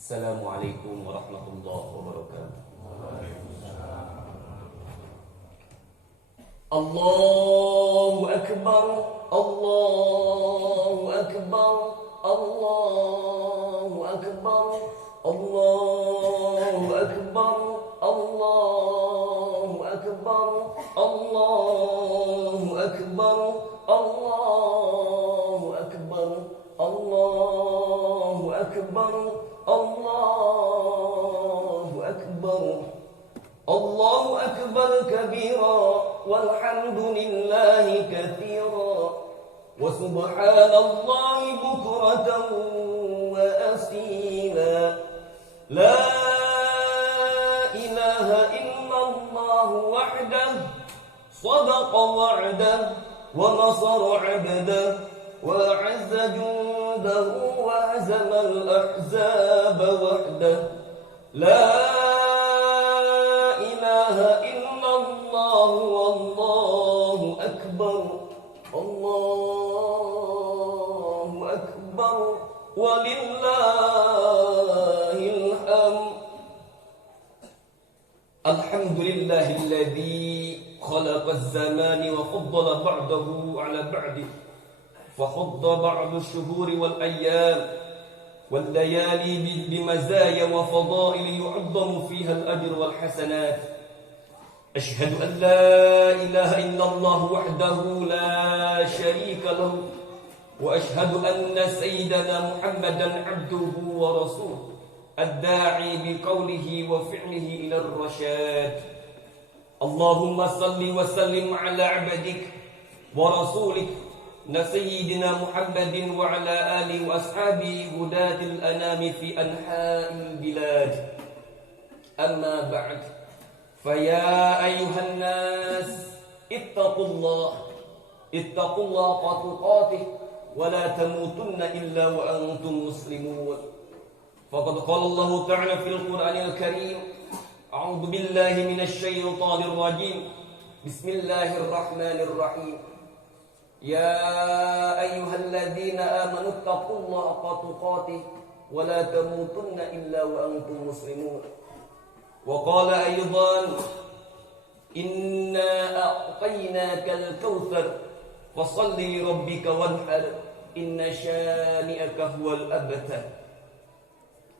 Assalamualaikum warahmatullahi wabarakatuh. Allahu Akbar, Allahu Akbar, Allahu Akbar, Allahu Akbar, Allahu Akbar, Allahu Akbar, Allahu Akbar, Allahu Akbar, Allahu Akbar. Allahu Akbar kabira walhamdulillahi katsira wa subhanallahi bukratan wa asila. La ilaha illallah wahdahu sadaqa wa'dah wa nasara 'abdah wa 'azza jundahu wa hazama al-ahzab wahdah. La ilaha illallah wallahu akbar, Allahu akbar walillahil hamd. Alhamdulillahilladzi khalaqaz zamani wa faddala ba'dahu 'ala ba'di fa khadda ba'du asy-syuhuri wal ayyam والليالي بمزايا وفضائل يعظم فيها الأجر والحسنات. أشهد أن لا إله إلا الله وحده لا شريك له وأشهد أن سيدنا محمدا عبده ورسوله الداعي بقوله وفعله إلى الرشاد. اللهم صل وسلم على عبدك ورسولك سيدنا محمد وعلى آله وأصحابه هداة الأنام في أنحاء البلاد. أما بعد فيا أيها الناس اتقوا الله حق تقاته ولا تموتن إلا وأنتم مسلمون. فقد قال الله تعالى في القرآن الكريم: أعوذ بالله من الشيطان الرجيم بسم الله الرحمن الرحيم. يا أيها الذين آمنوا اتقوا الله حق تقاته ولا تموتن إلا وأنتم مسلمون. وقال أيضا: إنا أعطيناك الكوثر فصل لربك وانحر إن شانئك هو الأبتر.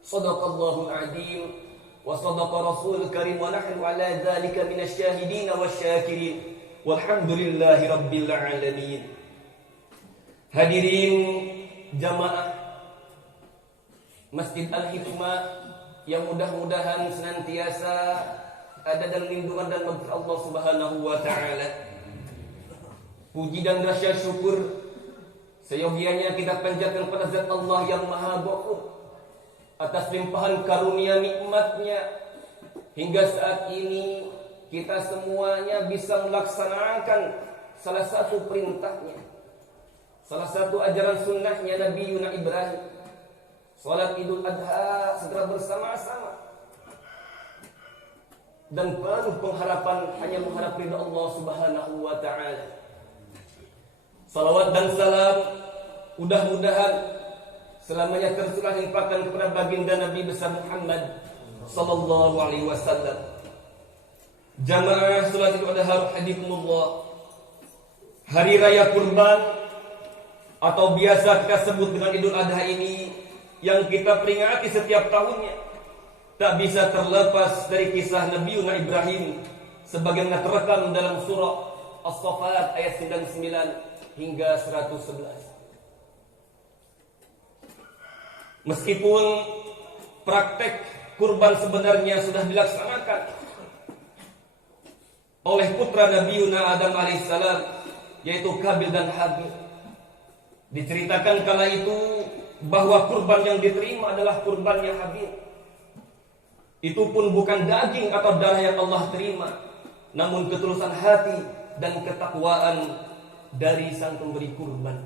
صدق الله العظيم وصدق رسول الكريم ونحن على ذلك من الشاهدين والشاكرين walhamdulillahi rabbil alamin. Hadirin jamaah Masjid Al-Hikmah yang mudah-mudahan senantiasa ada dalam lindungan dan maghfirah Allah Subhanahu wa taala. Puji dan rasa syukur seyogianya kita panjatkan pada zat Allah yang Maha Ghafur atas limpahan karunia nikmat-Nya hingga saat ini kita semuanya bisa melaksanakan salah satu perintahnya, salah satu ajaran sunnahnya Nabi Yuna Ibrahim. Salat Idul Adha segera bersama-sama dan penuh pengharapan hanya mengharap ridha Allah Subhanahu wa taala. Salawat dan salam mudah-mudahan selamanya tercurah limpahkan kepada baginda Nabi besar Muhammad sallallahu alaihi wasallam. Jamaah salat Idul Adha rahimakumullah. Hari raya kurban atau biasa kita sebut dengan Idul Adha ini yang kita peringati setiap tahunnya tak bisa terlepas dari kisah Nabi Ibrahim sebagaimana terekam dalam surah As-Saffat ayat 99 hingga 111. Meskipun praktek kurban sebenarnya sudah dilaksanakan oleh putra Nabi Adam alaihissalam, yaitu Kabil dan Habil. Diceritakan kala itu bahwa kurban yang diterima adalah kurbannya Habil. Itu pun bukan daging atau darah yang Allah terima, namun ketulusan hati dan ketakwaan dari sang pemberi kurban.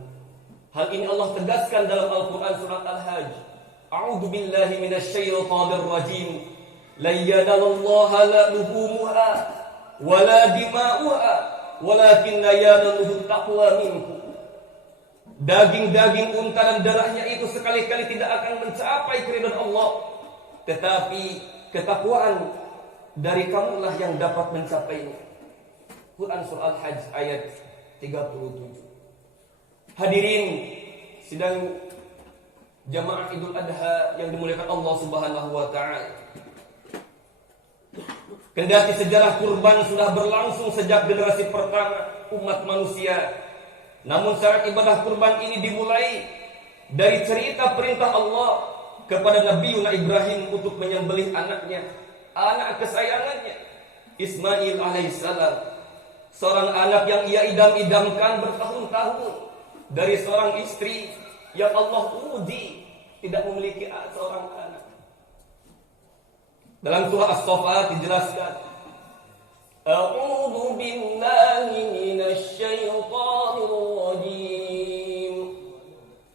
Hal ini Allah tegaskan dalam Al-Quran surat Al-Hajj. A'udzu billahi minasyaitonir rajim. La yanallaha la luhumuha wala dima'uha walakinna yanaluhu taqwa minkum. Daging-daging unta dan darahnya itu sekali-kali tidak akan mencapai keridhaan Allah, tetapi ketakwaan dari kamulah yang dapat mencapainya. Quran surah Al-Hajj ayat 37. Hadirin sidang jamaah Idul Adha yang dimuliakan Allah Subhanahu wa taala. Kendati sejarah kurban sudah berlangsung sejak generasi pertama umat manusia, namun syarat ibadah kurban ini dimulai dari cerita perintah Allah kepada Nabi Ibrahim untuk menyembelih anaknya, anak kesayangannya, Ismail alaihissalam. Seorang anak yang ia idam-idamkan bertahun-tahun dari seorang istri yang Allah uji tidak memiliki seorang anak. Dalam surah As-Saffat dijelaskan, A'udzu billahi minasy syaithanir rajim.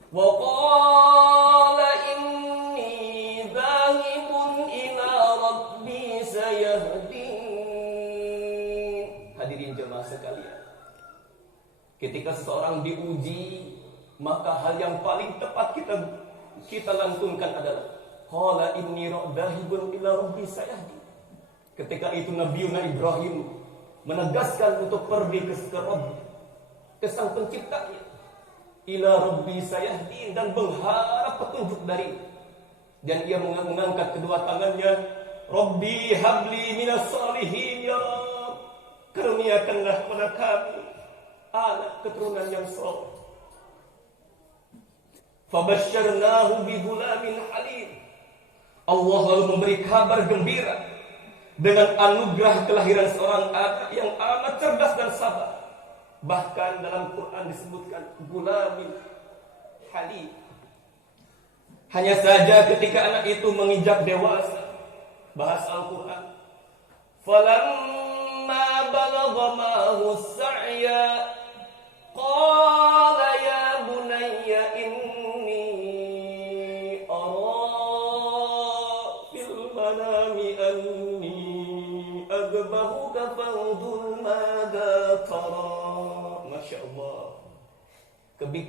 Wa qala inni dzahibun ila rabbi sayahdin. Hadirin jemaah sekalian, ketika seseorang diuji, maka hal yang paling tepat kita lantunkan adalah qala inni dzahibun ila rabbi sayahdin. Ketika itu Nabi Ibrahim menegaskan untuk pergi ke Rabb, ke Sang Penciptanya, ila rabbi sayahdin, dan berharap petunjuk dari. Dan ia mengangkat kedua tangannya, Rabbi habli minas salihin ya Rabb, karuniakanlah kepada kami anak keturunan yang saleh. Fabasyarnahu bi ghulamin halim. Allah lalu memberi kabar gembira dengan anugerah kelahiran seorang anak yang amat cerdas dan sabar. Bahkan dalam Quran disebutkan ghulamin halim. Hanya saja ketika anak itu menginjak dewasa, bahasa Al-Quran, falamma balagha ma'ahu as-sa'ya qala ya bunayya inni ara fil manami anni adbahuka fanzur madza tara. Masya Allah,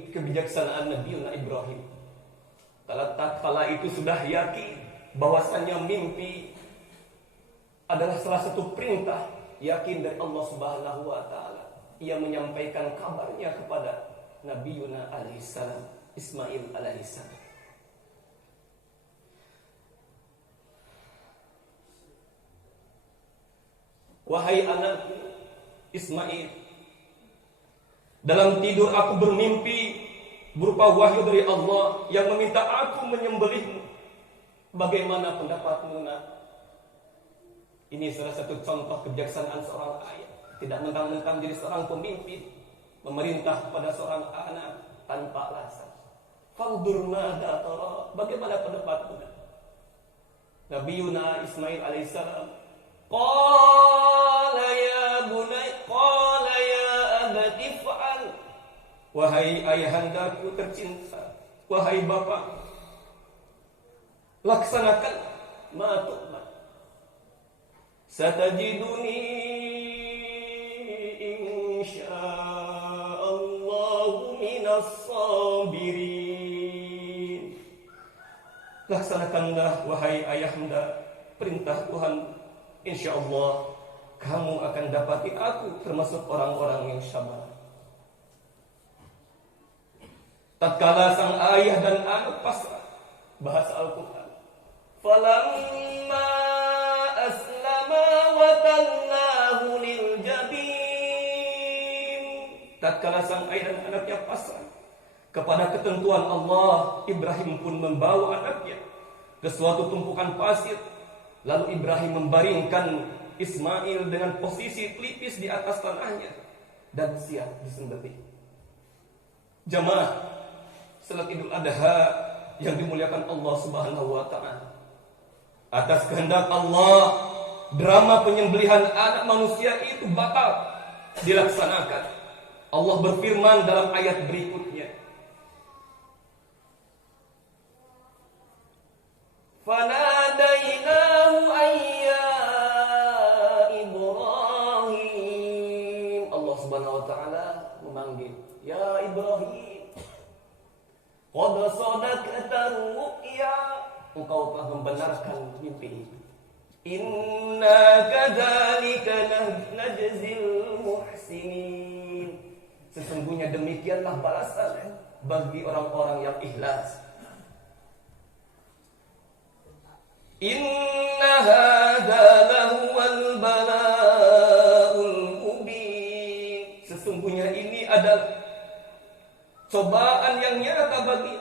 kebijaksanaan Nabi Ibrahim. Kala itu sudah yakin bahwasannya mimpi adalah salah satu perintah yakin dari Allah Subhanahu wa taala. Ia menyampaikan kabarnya kepada Nabi Yuna alaihissalam, Ismail alaihissalam. Wahai anakku Ismail, dalam tidur aku bermimpi berupa wahyu dari Allah yang meminta aku menyembelihmu. Bagaimana pendapatmu, nak? Ini salah satu contoh kebijaksanaan seorang ayah. Tidak mentang-mentang jadi seorang pemimpin, memerintah kepada seorang anak tanpa alasan. Fandur madza tara. Bagaimana pendapatmu, nak? Nabi Yuna Ismail alaihissalam, qala ya bunay, qala ya abati fa'al. Wahai ayahandaku tercinta, wahai bapa, laksanakan ma tu'mar. Satajiduni insyaallahu minas sabirin. Laksanakanlah wahai ayahanda perintah Tuhan, insyaallah kamu akan dapati aku termasuk orang-orang yang sabar. Tatkala sang ayah dan anak pasrah, bahasa Al-Quran, falamma aslama wa tallahu lil jabin. Tatkala sang ayah dan anaknya pasrah kepada ketentuan Allah, Ibrahim pun membawa anaknya ke suatu tumpukan pasir. Lalu Ibrahim membaringkan Ismail dengan posisi pelipis di atas tanahnya dan siap disembelih. Jamaah salat Idul Adha yang dimuliakan Allah Subhanahu wa taala. Atas kehendak Allah, drama penyembelihan anak manusia itu batal dilaksanakan. Allah berfirman dalam ayat berikutnya, fanadainahu ayya Ibrahim. Allah Subhanahu wa taala memanggil, ya Ibrahim, qad sadaqta ru'ya, engkau telah membenarkan mimpi itu. Inna kadzalika najzil muhsinin. Sesungguhnya demikianlah balasan bagi orang-orang yang ikhlas. Inna hadza lahuwal bala'ul mubin. Sesungguhnya ini adalah cobaan yang nyata bagi.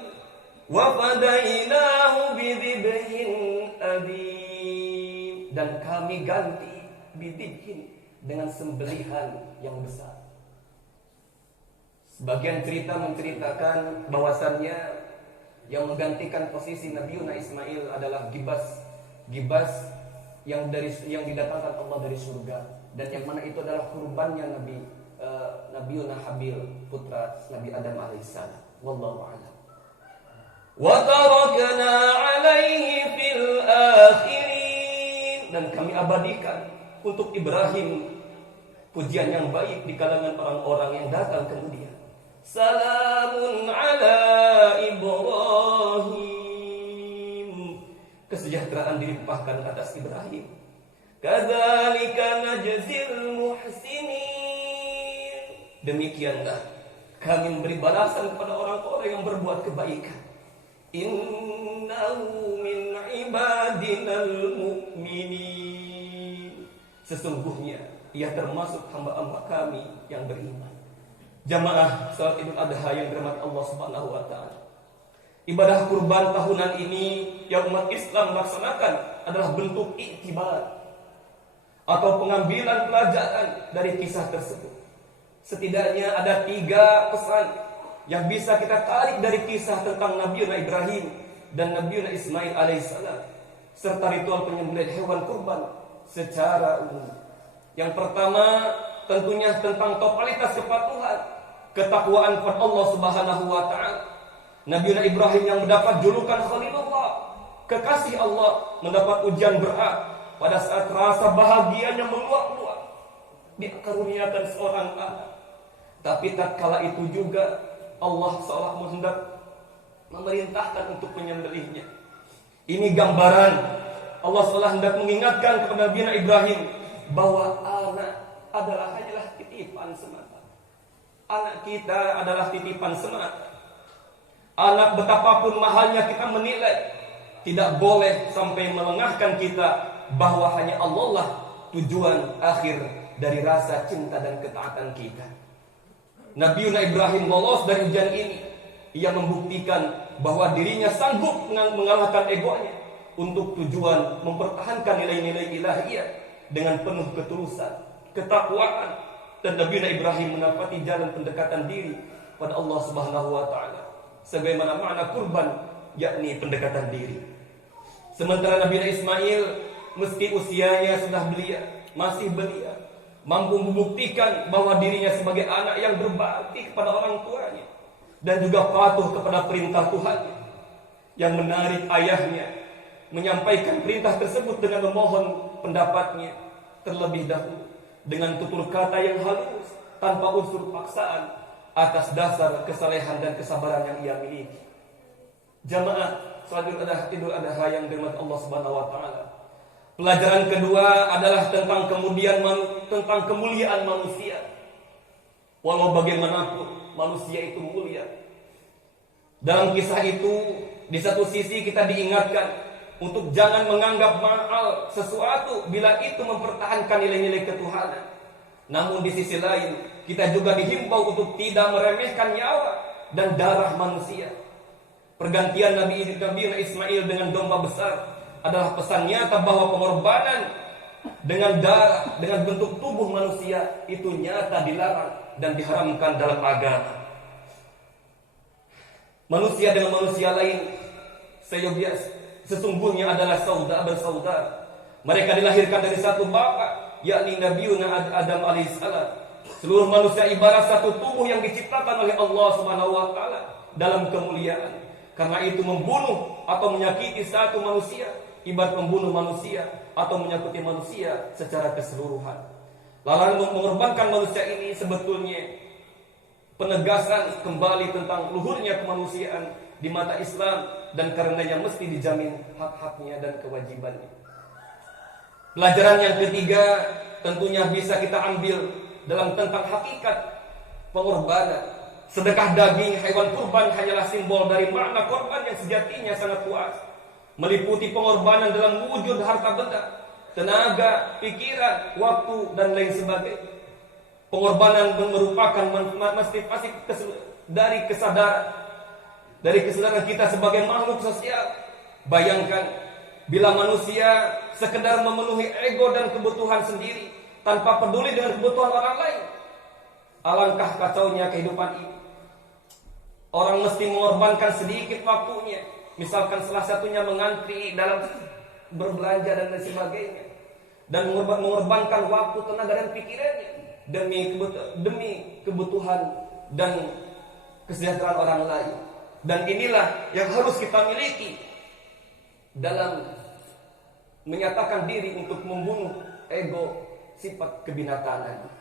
Wa fadainahu bidzibhin adzim. Dan kami ganti bidzibhin dengan sembelihan yang besar. Sebagian cerita menceritakan bahwasannya yang menggantikan posisi Nabi Ismail adalah gibas yang didatangkan Allah dari surga, dan yang mana itu adalah kurbannya Nabi Habil, putra Nabi Adam alaihissalam. Wallahu a'lam. Wa tarakna 'alaihi fil akhirin. Dan kami abadikan untuk Ibrahim pujian yang baik di kalangan orang-orang yang datang kemudian. Salamun ala Ibrahim. Kesejahteraan dilimpahkan atas Ibrahim. Kadzalika najzil muhsinin. Demikianlah kami memberi balasan kepada orang-orang yang berbuat kebaikan. Innahu min ibadinal mu'minin. Sesungguhnya ia termasuk hamba-hamba kami yang beriman. Jamaah salat Idul Adha yang dirahmati Allah Subhanahu wa taala. Ibadah kurban tahunan ini yang umat Islam laksanakan adalah bentuk iktibar atau pengambilan pelajaran dari kisah tersebut. Setidaknya ada 3 pesan yang bisa kita tarik dari kisah tentang Nabi Ibrahim dan Nabi Ismail alaihissalam serta ritual penyembelihan hewan kurban secara umum. Yang pertama tentunya tentang totalitas kepatuhan, ketakwaan kepada Allah Subhanahu wa taala. Nabi Ibrahim yang mendapat julukan Khalilullah, kekasih Allah, mendapat ujian berat pada saat rasa bahagianya meluap-luap. Dikaruniakan seorang anak. Tapi tatkala itu juga Allah seolah hendak memerintahkan untuk menyembelihnya. Ini gambaran Allah seolah hendak mengingatkan kepada Nabi Ibrahim bahwa anak hanyalah titipan semata. Anak kita adalah titipan semata. Anak betapapun mahalnya kita menilai, tidak boleh sampai melengahkan kita bahwa hanya Allah lah tujuan akhir dari rasa cinta dan ketaatan kita. Nabi Ibrahim lolos dari ujian ini. Ia membuktikan bahwa dirinya sanggup mengalahkan egonya untuk tujuan mempertahankan nilai-nilai ilahiyah dengan penuh ketulusan, ketakwaan, dan Nabi Ibrahim menapati jalan pendekatan diri pada Allah Subhanahu wa taala. Sebagaimana makna kurban, yakni pendekatan diri. Sementara Nabi Ismail meski usianya sudah belia, masih belia, mampu membuktikan bahwa dirinya sebagai anak yang berbakti kepada orang tuanya dan juga patuh kepada perintah Tuhannya. Yang menarik, ayahnya menyampaikan perintah tersebut dengan memohon pendapatnya terlebih dahulu dengan tutur kata yang halus tanpa unsur paksaan atas dasar kesalehan dan kesabaran yang ia miliki. Jamaah salat Idul Adha yang dirahmati Allah Subhanahu wa taala. Pelajaran kedua adalah tentang kemuliaan manusia. Walau bagaimanapun manusia itu mulia. Dalam kisah itu, di satu sisi kita diingatkan untuk jangan menganggap mahal sesuatu bila itu mempertahankan nilai-nilai ketuhanan. Namun di sisi lain, kita juga dihimbau untuk tidak meremehkan nyawa dan darah manusia. Pergantian Nabi Ismail dengan domba besar adalah pesan nyata bahwa pengorbanan dengan darah, dengan bentuk tubuh manusia itu nyata dilarang dan diharamkan dalam agama. Manusia dengan manusia lain sesungguhnya adalah bersaudara. Mereka dilahirkan dari satu bapak, yakni Nabi Adam alaihissalam. Seluruh manusia ibarat satu tubuh yang diciptakan oleh Allah Subhanahu wa taala dalam kemuliaan. Karena itu membunuh atau menyakiti satu manusia ibarat membunuh manusia atau menyakiti manusia secara keseluruhan. Lalu mengorbankan manusia ini sebetulnya penegasan kembali tentang luhurnya kemanusiaan di mata Islam dan karenanya mesti dijamin hak-haknya dan kewajibannya. Pelajaran yang ketiga tentunya bisa kita ambil dalam tentang hakikat pengorbanan. Sedekah daging hewan kurban hanyalah simbol dari makna korban yang sejatinya sangat luas, meliputi pengorbanan dalam wujud harta benda, tenaga, pikiran, waktu, dan lain sebagainya. Pengorbanan merupakan manifestasi dari kesadaran kita sebagai makhluk sosial. Bayangkan bila manusia sekedar memenuhi ego dan kebutuhan sendiri tanpa peduli dengan kebutuhan orang lain, alangkah kacaunya kehidupan ini. Orang mesti mengorbankan sedikit waktunya, misalkan salah satunya mengantri dalam berbelanja dan lain sebagainya, dan mengorbankan waktu, tenaga, dan pikirannya demi kebutuhan dan kesejahteraan orang lain. Dan inilah yang harus kita miliki dalam menyatakan diri untuk membunuh ego sifat kebinatangan.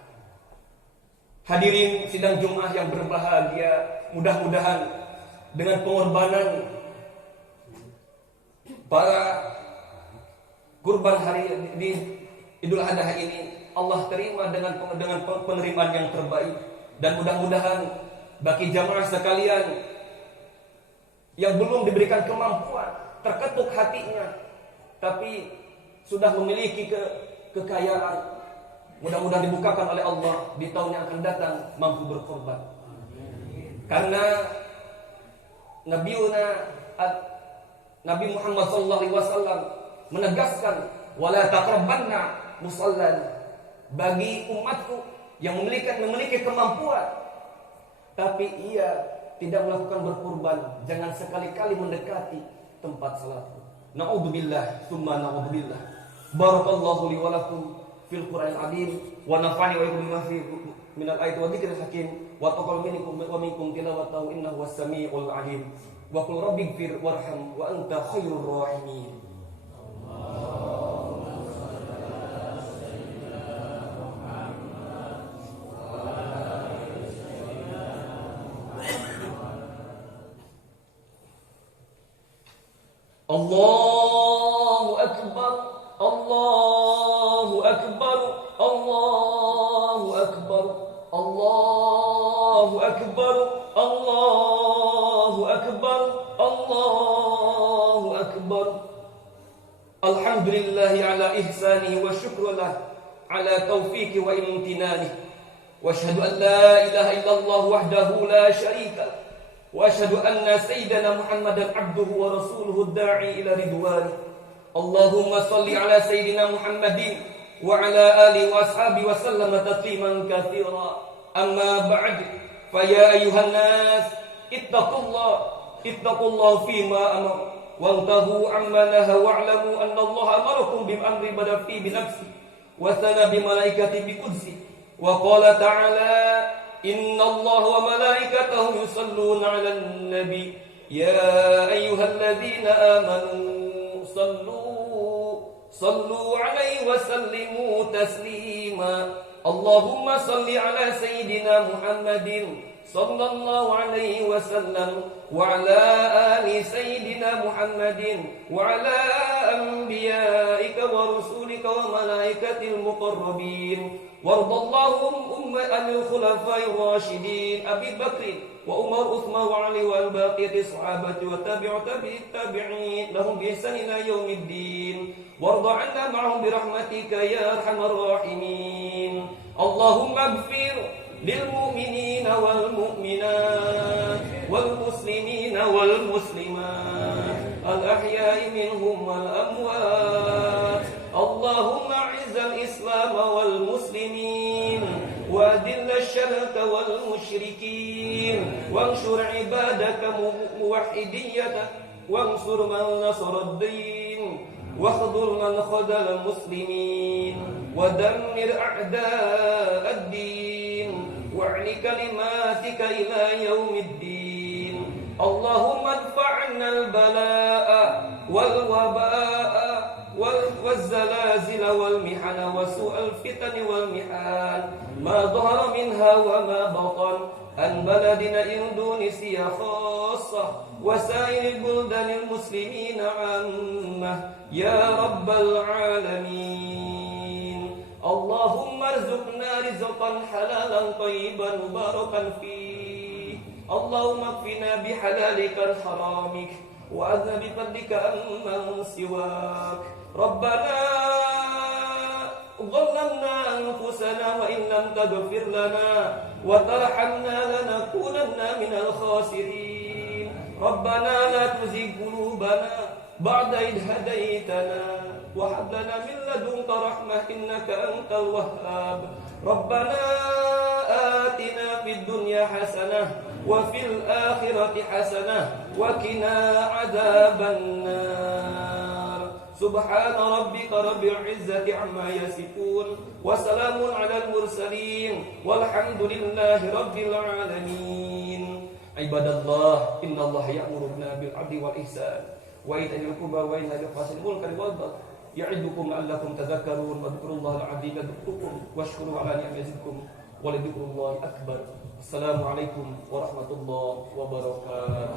Hadirin sidang Jumat yang berbahagia, mudah-mudahan dengan pengorbanan para kurban hari di Idul Adha ini, Allah terima dengan penerimaan yang terbaik. Dan mudah-mudahan bagi jamaah sekalian yang belum diberikan kemampuan, terketuk hatinya, tapi sudah memiliki kekayaan, mudah-mudahan dibukakan oleh Allah di tahun yang akan datang mampu berkorban. Karena Nabi Muhammad SAW menegaskan, wala taqrabanna musallan, bagi umatku yang memiliki kemampuan tapi ia tidak melakukan berkorban, jangan sekali-kali mendekati tempat salatku. Na'udzubillah, summa na'udzubillah. Barakallahu li wa lakum fil Qur'anil azim wa nafa'ani wa iyyakum bima fihi minal ayati wa dzikril hakim wa taqabbal minkum tilawatahu innahu was-sami'ul 'alim. Wa qul rabbighfir warham wa anta khairur rahimin. Allahu akbar, Allahu akbar, Allahu akbar, Allahu akbar, Allahu akbar, Allahu akbar. Alhamdulillahi ala ihsanihi wa syukrulah ala taufiqi wa imtinanihi. Wa asyhadu an la ilaha illallah wahdahu la syarika lah. وأشهد أن سيدنا محمدا عبده ورسوله الداعي إلى رضوانه. اللهم صل على سيدنا محمد وعلى آله وأصحابه وسلم تسليما كثيرا. أما بعد فيا أيها الناس اتقوا الله فيما أمر وانتهوا عما نهى واعلموا أن الله أمركم بأمر بدأ فيه بنفسه وثنى بملائكته بقدسه وقال تعالى إن الله وملائكته يصلون على النبي يا أيها الذين آمنوا صلوا عليه وسلموا تسليما. اللهم صل على سيدنا محمد صلى الله عليه وسلم وعلى آل سيدنا محمد وعلى أنبيائك ورسولك وملائكة المقربين. وارض اللهم عن الخلفاء الراشدين أبي بكر وعمر وعثمان وعلي والباقية الصحابة وتابع التابعين لهم بإحسان إلى يوم الدين. وارض عنا معهم برحمتك يا أرحم الراحمين. اللهم اغفر للمؤمنين والمؤمنات والمسلمين والمسلمات الأحياء منهم والأموات. اللهم أعز الإسلام والمسلمين وأذل الشرك والمشركين وانشر عبادك موحديته وانصر من نصر الدين واخذل من خذل المسلمين ودمر أعداء الدين واعل كلماتك إلى يوم الدين. اللهم ادفع عنا البلاء والوباء والزلزال والزلازل والمحن وسوء الفتن والمحال ما ظهر منها وما بطن عن بلدنا إندونيسيا خاصة وسائر البلدان المسلمين عامة يا رب العالمين. اللهم ارزقنا رزقا حلالا طيبا مباركا فيه. اللهم اكفنا بحلالك عن حرامك وأذن بفضلك أمن سواك. ربنا ظلمنا أنفسنا وإن لم تغفر لنا وترحمنا لنكونن من الخاسرين. ربنا لا تزغ قلوبنا بعد إذ هديتنا وهب لنا من لدنك رحمة إنك أنت الوهاب. ربنا آتنا في الدنيا حسنة وفي الآخرة حسنة وقنا عذاب النار. سبحان ربك رب العزة عما يصفون وسلام على المرسلين والحمد لله رب العالمين. عباد الله إن الله يأمرنا بالعدل والإحسان وإيتاء ذي القربى وينهى عن المنكر والبغي يعظكم لعلكم تذكرون واذكروا الله العظيم يذكركم واشكروا على نعمه يزدكم ولذكر الله أكبر. السلام عليكم ورحمة الله وبركاته.